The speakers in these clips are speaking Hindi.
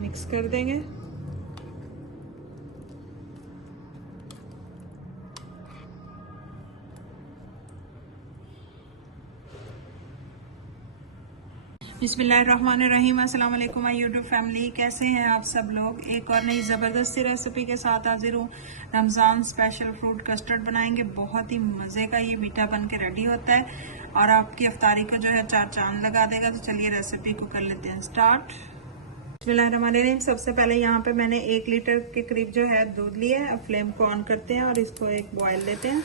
मिक्स कर देंगे। बिस्मिल्लाहिर्रहमानिर्रहीम। अस्सलाम वालेकुम माय यूट्यूब फैमिली, कैसे हैं आप सब लोग। एक और नई ज़बरदस्ती रेसिपी के साथ हाजिर हूँ। रमज़ान स्पेशल फ्रूट कस्टर्ड बनाएंगे। बहुत ही मज़े का ये मीठा बन के रेडी होता है और आपकी अफ्तारी को जो है चार चांद लगा देगा। तो चलिए रेसिपी को कर लेते हैं स्टार्ट। बिस्मिल्लाहिर्रहमानिर्रहीम। सबसे पहले यहाँ पे मैंने 1 लीटर के करीब जो है दूध लिया है। अब फ्लेम को ऑन करते हैं और इसको एक बॉयल लेते हैं।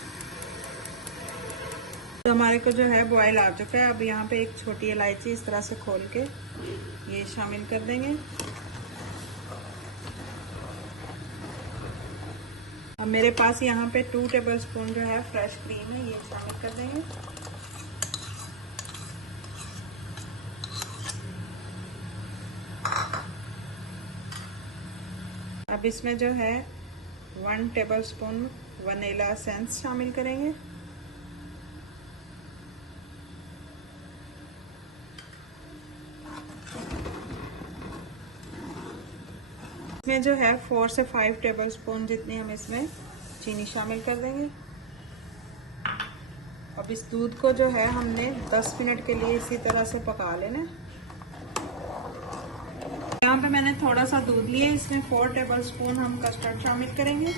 तो हमारे को जो है बॉयल आ चुका है। अब यहाँ पे एक छोटी इलायची इस तरह से खोल के ये शामिल कर देंगे। अब मेरे पास यहाँ पे 2 टेबलस्पून जो है फ्रेश क्रीम है, ये शामिल कर देंगे। अब इसमें जो है 1 टेबलस्पून वनीला एसेंस शामिल करेंगे। इसमें जो है 4 से 5 टेबलस्पून जितनी हम इसमें चीनी शामिल कर देंगे। अब इस दूध को जो है हमने 10 मिनट के लिए इसी तरह से पका लेना। यहाँ पे मैंने थोड़ा सा दूध लिया, इसमें 4 टेबलस्पून हम कस्टर्ड शामिल करेंगे।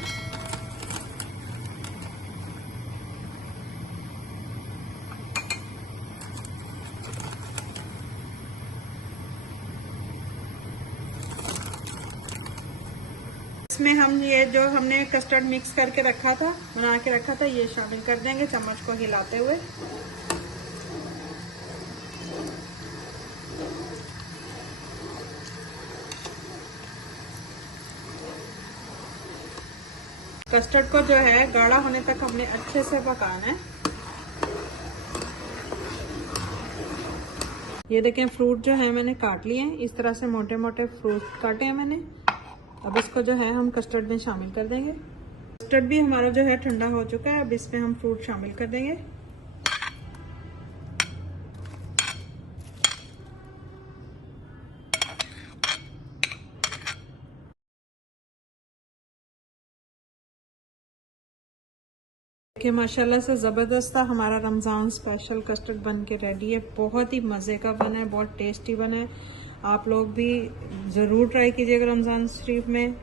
इसमें हम ये जो हमने कस्टर्ड मिक्स करके रखा था, बना के रखा था, ये शामिल कर देंगे चम्मच को हिलाते हुए। कस्टर्ड को जो है गाढ़ा होने तक हमने अच्छे से पकाना है। ये देखें फ्रूट जो है मैंने काट लिए हैं, इस तरह से मोटे मोटे फ्रूट काटे हैं मैंने। अब इसको जो है हम कस्टर्ड में शामिल कर देंगे। कस्टर्ड भी हमारा जो है ठंडा हो चुका है। अब इसमें हम फ्रूट शामिल कर देंगे। देखिए माशाल्लाह से ज़बरदस्त हमारा रमज़ान स्पेशल कस्टर्ड बन के रेडी है। बहुत ही मज़े का बना है, बहुत टेस्टी बना है। आप लोग भी ज़रूर ट्राई कीजिएगा रमज़ान शरीफ में।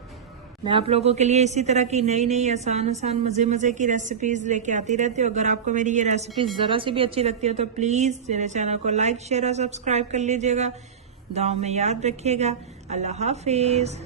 मैं आप लोगों के लिए इसी तरह की नई नई आसान मज़े की रेसिपीज़ लेके आती रहती हूँ। अगर आपको मेरी ये रेसिपीज़ ज़रा सी भी अच्छी लगती है तो प्लीज़ मेरे चैनल को लाइक शेयर और सब्सक्राइब कर लीजिएगा। दुआओं में याद रखिएगा। अल्लाह हाफिज़।